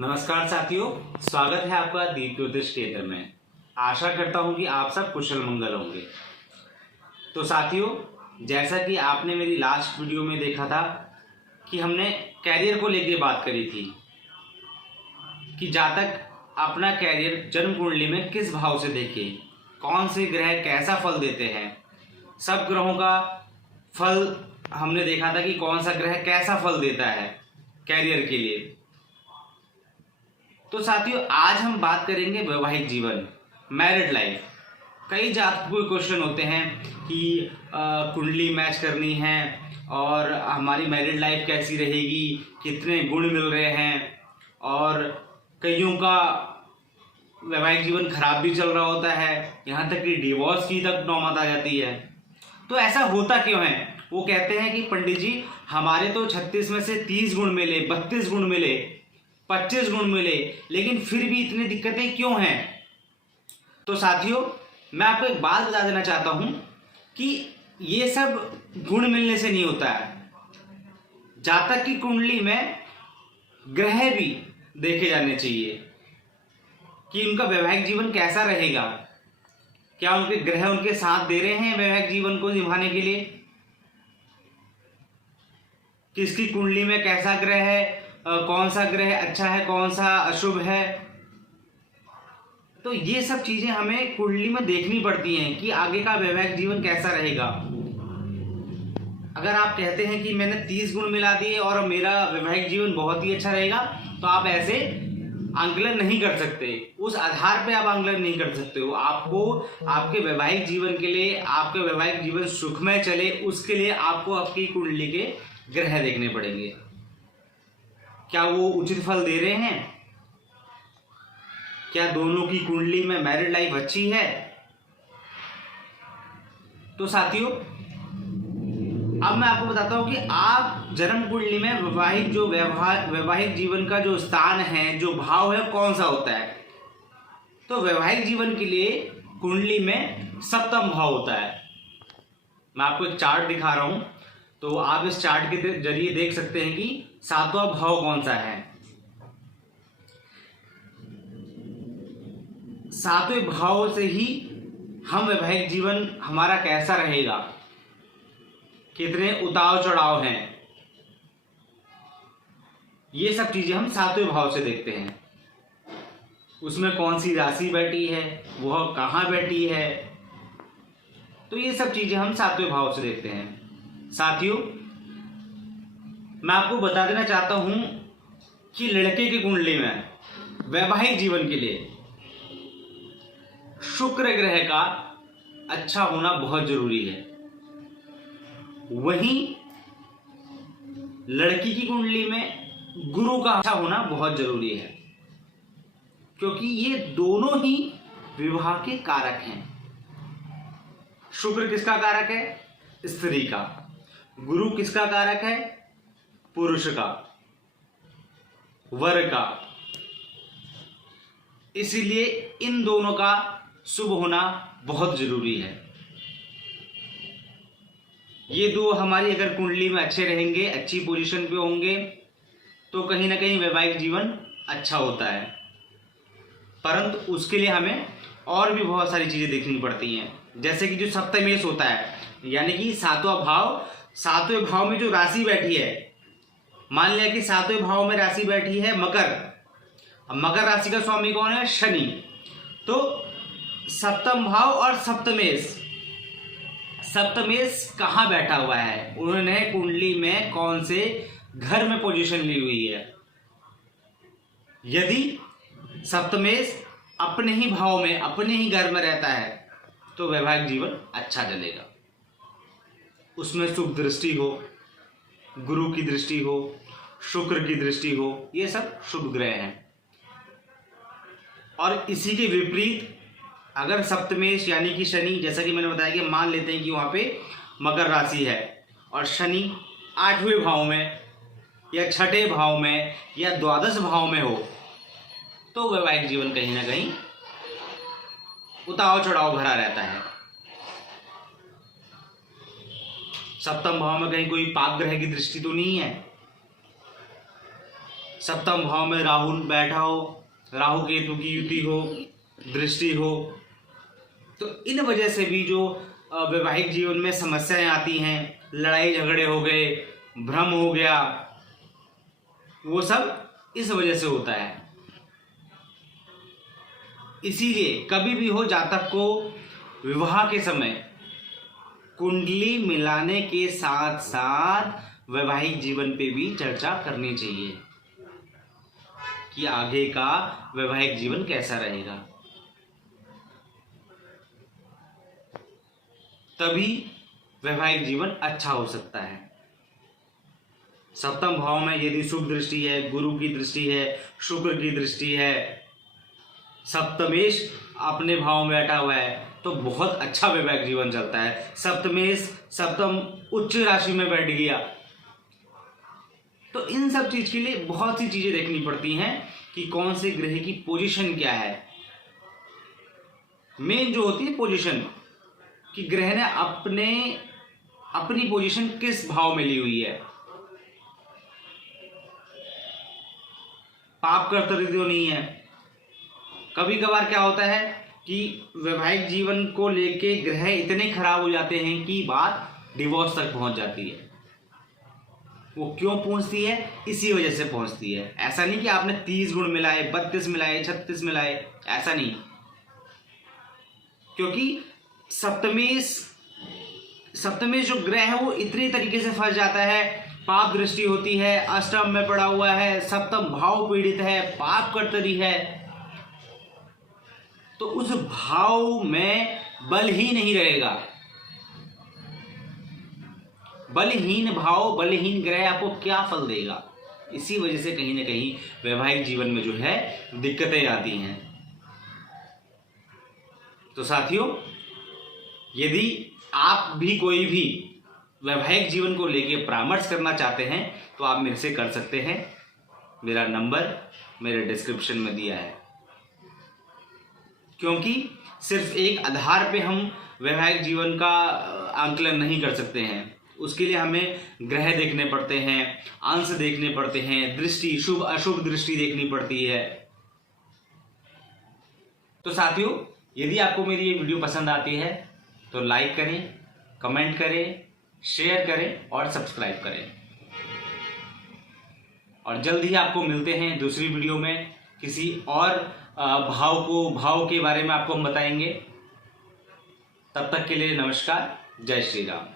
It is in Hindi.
नमस्कार साथियों, स्वागत है आपका दीप ज्योतिष केंद्र में। आशा करता हूं कि आप सब कुशल मंगल होंगे। तो साथियों, जैसा कि आपने मेरी लास्ट वीडियो में देखा था कि हमने कैरियर को लेकर बात करी थी कि जातक अपना कैरियर जन्म कुंडली में किस भाव से देखे, कौन से ग्रह कैसा फल देते हैं। सब ग्रहों का फल हमने देखा था कि कौन सा ग्रह कैसा फल देता है कैरियर के लिए। तो साथियों, आज हम बात करेंगे वैवाहिक जीवन, मैरिड लाइफ। कई जातकों के क्वेश्चन होते हैं कि कुंडली मैच करनी है और हमारी मैरिड लाइफ कैसी रहेगी, कितने गुण मिल रहे हैं, और कईयों का वैवाहिक जीवन खराब भी चल रहा होता है, यहाँ तक कि डिवोर्स की तक नौबत आ जाती है। तो ऐसा होता क्यों है? वो कहते हैं कि पंडित जी, हमारे तो 36 में से 30 गुण मिले, 32 गुण मिले, 25 गुण मिले, लेकिन फिर भी इतनी दिक्कतें क्यों हैं? तो साथियों, मैं आपको एक बात बता देना चाहता हूं कि ये सब गुण मिलने से नहीं होता है। जातक की कुंडली में ग्रह भी देखे जाने चाहिए कि उनका वैवाहिक जीवन कैसा रहेगा। क्या उनके ग्रह उनके साथ दे रहे हैं वैवाहिक जीवन को निभाने के लिए? किसकी कुंडली में कैसा ग्रह है, कौन सा ग्रह अच्छा है, कौन सा अशुभ है। तो ये सब चीजें हमें कुंडली में देखनी पड़ती हैं कि आगे का वैवाहिक जीवन कैसा रहेगा। अगर आप कहते हैं कि मैंने 30 गुण मिला दिए और मेरा वैवाहिक जीवन बहुत ही अच्छा रहेगा, तो आप ऐसे आंकलन नहीं कर सकते। उस आधार पे आप आंकलन नहीं कर सकते हो। आपको आपके वैवाहिक जीवन के लिए, आपके वैवाहिक जीवन सुखमय चले, उसके लिए आपको आपकी कुंडली के ग्रह देखने पड़ेंगे। क्या वो उचित फल दे रहे हैं? क्या दोनों की कुंडली में मैरिड लाइफ अच्छी है? तो साथियों, अब मैं आपको बताता हूं कि आप जन्म कुंडली में वैवाहिक जीवन का जो स्थान है, जो भाव है, कौन सा होता है। तो वैवाहिक जीवन के लिए कुंडली में सप्तम भाव होता है। मैं आपको एक चार्ट दिखा रहा हूं, तो आप इस चार्ट के जरिए देख सकते हैं कि सातवां भाव कौन सा है। सातवें भाव से ही हम वैवाहिक जीवन हमारा कैसा रहेगा, कितने उतार चढ़ाव हैं, ये सब चीजें हम सातवें भाव से देखते हैं। उसमें कौन सी राशि बैठी है, वह कहां बैठी है, तो ये सब चीजें हम सातवें भाव से देखते हैं। साथियों, मैं आपको बता देना चाहता हूं कि लड़के की कुंडली में वैवाहिक जीवन के लिए शुक्र ग्रह का अच्छा होना बहुत जरूरी है। वहीं लड़की की कुंडली में गुरु का अच्छा होना बहुत जरूरी है, क्योंकि ये दोनों ही विवाह के कारक हैं। शुक्र किसका कारक है? स्त्री का। गुरु किसका कारक है? पुरुष का, वर का। इसीलिए इन दोनों का शुभ होना बहुत जरूरी है। ये दो हमारी अगर कुंडली में अच्छे रहेंगे, अच्छी पोजीशन पे होंगे, तो कहीं ना कहीं वैवाहिक जीवन अच्छा होता है। परंतु उसके लिए हमें और भी बहुत सारी चीजें देखनी पड़ती हैं, जैसे कि जो सप्तमेश होता है, यानी कि सातवें भाव में जो राशि बैठी है। मान लिया कि सातवें भाव में राशि बैठी है मकर। अब मकर राशि का स्वामी कौन है? शनि। तो सप्तम भाव और सप्तमेश कहां बैठा हुआ है, उन्होंने कुंडली में कौन से घर में पोजीशन ली हुई है। यदि सप्तमेश अपने ही भाव में, अपने ही घर में रहता है, तो वैवाहिक जीवन अच्छा चलेगा। उसमें शुभ दृष्टि हो, गुरु की दृष्टि हो, शुक्र की दृष्टि हो, ये सब शुभ ग्रह हैं। और इसी के विपरीत अगर सप्तमेश यानी कि शनि, जैसा कि मैंने बताया कि मान लेते हैं कि वहां पे मकर राशि है और शनि 8वें भाव में या 6ठे भाव में या द्वादश भाव में हो, तो वैवाहिक जीवन कहीं ना कहीं उतार चढ़ाव भरा रहता है। सप्तम भाव में कहीं कोई पाप ग्रह की दृष्टि तो नहीं है। सप्तम भाव में राहु बैठा हो, राहु केतु की युति हो, दृष्टि हो, तो इन वजह से भी जो वैवाहिक जीवन में समस्याएं आती हैं, लड़ाई झगड़े हो गए, भ्रम हो गया, वो सब इस वजह से होता है। इसीलिए कभी भी हो जातक को विवाह के समय कुंडली मिलाने के साथ साथ वैवाहिक जीवन पे भी चर्चा करनी चाहिए कि आगे का वैवाहिक जीवन कैसा रहेगा, तभी वैवाहिक जीवन अच्छा हो सकता है। सप्तम भाव में यदि शुभ दृष्टि है, गुरु की दृष्टि है, शुक्र की दृष्टि है, सप्तमेश अपने भाव में बैठा हुआ है, तो बहुत अच्छा वैवाहिक जीवन चलता है। सप्तमेश सप्तम उच्च राशि में बैठ गया, तो इन सब चीज के लिए बहुत सी चीजें देखनी पड़ती हैं कि कौन से ग्रह की पोजीशन क्या है। मेन जो होती है पोजीशन, कि ग्रह ने अपनी पोजीशन किस भाव में ली हुई है। पाप कर्तरी तो नहीं है। कभी कभार क्या होता है कि वैवाहिक जीवन को लेके ग्रह इतने खराब हो जाते हैं कि बात डिवोर्स तक पहुंच जाती है। वो क्यों पहुंचती है? इसी वजह से पहुंचती है। ऐसा नहीं कि आपने 30 गुण मिलाए, 32 मिलाए, 36 मिलाए, ऐसा नहीं। क्योंकि सप्तमेश जो ग्रह है वो इतने तरीके से फंस जाता है। पाप दृष्टि होती है, अष्टम में पड़ा हुआ है, सप्तम भाव पीड़ित है, पाप कर्तरी है, तो उस भाव में बल ही नहीं रहेगा। बलहीन भाव, बलहीन ग्रह आपको क्या फल देगा? इसी वजह से कहीं ना कहीं वैवाहिक जीवन में जो है दिक्कतें आती हैं। तो साथियों, यदि आप भी कोई भी वैवाहिक जीवन को लेके परामर्श करना चाहते हैं तो आप मेरे से कर सकते हैं। मेरा नंबर मेरे डिस्क्रिप्शन में दिया है। क्योंकि सिर्फ एक आधार पे हम वैवाहिक जीवन का आंकलन नहीं कर सकते हैं। उसके लिए हमें ग्रह देखने पड़ते हैं, अंश देखने पड़ते हैं, दृष्टि, शुभ अशुभ दृष्टि देखनी पड़ती है। तो साथियों, यदि आपको मेरी ये वीडियो पसंद आती है तो लाइक करें, कमेंट करें, शेयर करें और सब्सक्राइब करें। और जल्द ही आपको मिलते हैं दूसरी वीडियो में। किसी और भाव के बारे में आपको हम बताएंगे। तब तक के लिए नमस्कार, जय श्री राम।